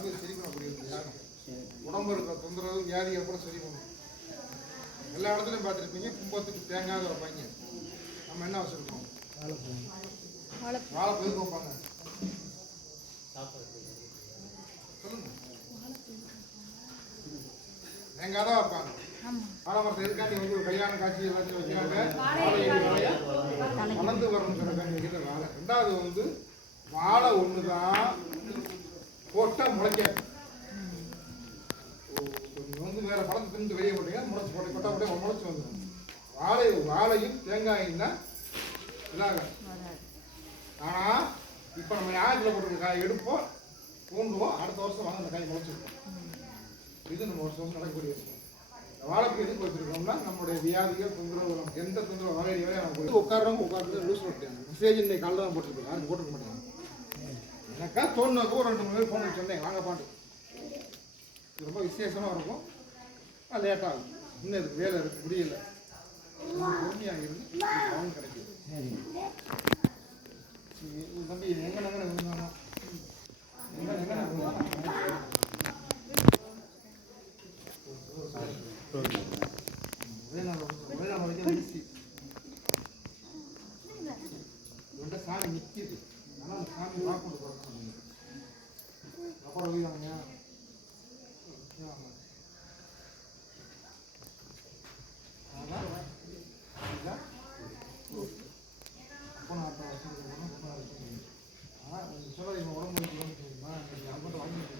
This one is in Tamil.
வாங்கி சரி பண்ணக்கூடியது யாரும் உடம்பு இருக்கிற தொந்தரவு வியாதியை கூட சரி பண்ணும். எல்லா இடத்துலையும் பார்த்துருப்பீங்க கும்பத்துக்கு தேங்காத வைப்பாங்க. நம்ம என்ன வச்சுருக்கோம்? வாழைப்பூ எதுக்கு வைப்பாங்க சொல்லுங்க. தேங்காய் தான் வைப்பாங்க. வாழை மரத்தை எதுக்காண்டி வந்து ஒரு கல்யாண காட்சி எல்லாத்தையும் வைக்கிறாங்க? வளர்ந்து வரணும்னு சொல்லிருக்காங்க வைக்கிற வாழை. ரெண்டாவது வந்து வாழை ஒன்று தான் போட்டால் முளைக்க. நீங்கள் வந்து வேறு பழத்தை தின்னு வெளியே போட்டீங்க முளைச்சி போட்டு கொட்டா போட்டே முளைச்சி வந்துடும். வாழையும் தேங்காயும் தான் இதாக. ஆனால் இப்போ நம்ம ஞாயிற்றுல போட்டு காய் எடுப்போம் பூண்டுவோம், அடுத்த வருஷம் வாங்க அந்த காய் முளைச்சிருக்கோம். இது நம்ம வருஷம் நடக்கக்கூடிய விஷயம். வாழைப்பூ எதுக்கு வச்சுருக்கோம்னா நம்மளுடைய வியாதிகள் தொந்தரவு நமக்கு எந்த தொந்தரவு வகையிலேயே நமக்கு உட்காடுறவங்க உட்காந்து லூஸ் பண்ணிட்டாங்க. மெசேஜ் இன்னைக்கு காலையில் தான் போட்டுருக்கோம், யாரும் போட்டுக்க மாட்டாங்க. எனக்கா தோணுனாக்கோ ஒரு 2 3 பேர் ஃபோன் பண்ணி சொன்னேன் வாங்க பாட்டு. இது ரொம்ப விசேஷமாக இருக்கும். லேட்டாகும், இன்னும் இதுக்கு வேலை இருக்குது முடியல. பொறுமையாக இருந்து அவங்க கிடைக்கும். தம்பி எங்கே இருந்தாங்க சாமி நிற்கிது. ஆனால் அந்த சாமி வாக்கு போகிறாங்க. அப்புறம் வீதாங்க ஆனால் சொல்ல உடம்பு வாங்கி